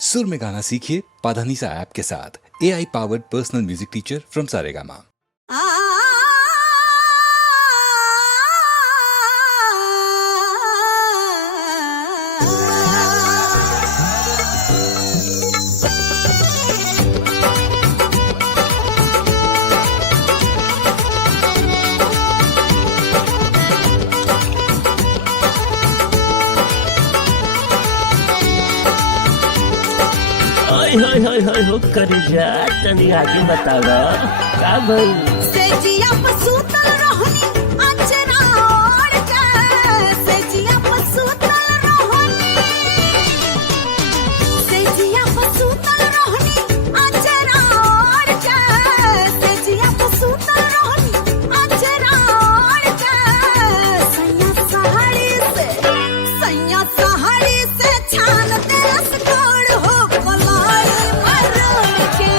सुर में गाना सीखिए पाधानीसा ऐप के साथ। AI powered personal music teacher from Saregama. हाय हाय हाय हो कर जा तनी आगे बतावा का भई सेजिया पसूतल रहनी अचरा ओढ़ के सेजिया पसूतल रहनी अचरा ओढ़ के सेजिया पसूतल रहनी अचरा ओढ़ के सैया साड़ी से छान दे रसगोड़ हो कलाई मरोड़ के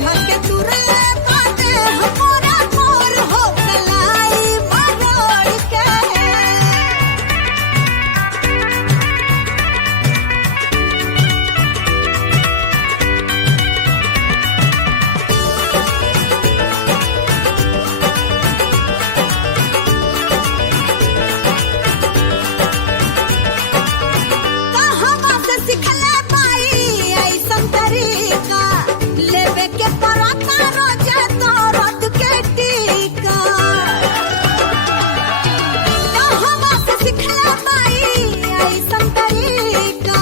ढके तुरे बाटे हमारा मोर हो कलाई मरोड़ के। कहवा से सिखले बाई ऐसन तरीका लेवे के पराता रोजे तो रद के टीका। कहवा से सिखले बाई ऐसन तरीका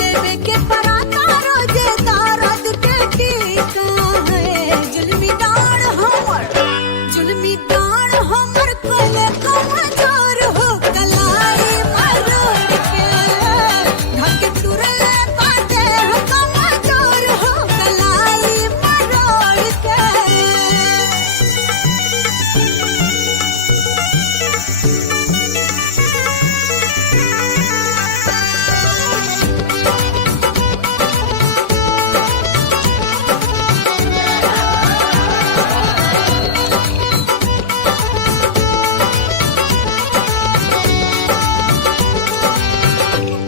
लेवे के पराता रोजे तो रद के टीका। है जुल्मी डाढ़ हमर कोले कमजोर हो कलाई मरोड़ के ढके तुरे बाटे कमजोर हो कलाई मरोड़ के।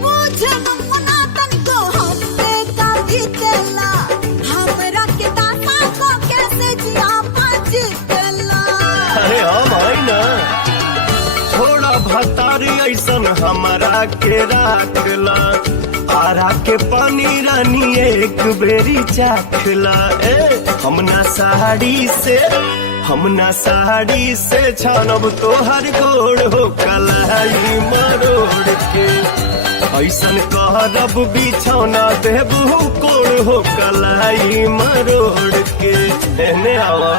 बुझन मुना तनिको हमसे का जीतेला हमरा के दाता को कैसे जिया पाजितेला। अरे हम है ना थोड़ा भतारी ऐसन हमारा के राखला आरा के पानी रानी एक बेरी चाखला ए हमना साड़ी से छानब तोहर गोड़ हो कलाई मरोड़ के ऐसन कहरब बिछौना देबू कोड़ हो कलाई मरोड़ के एने आवा।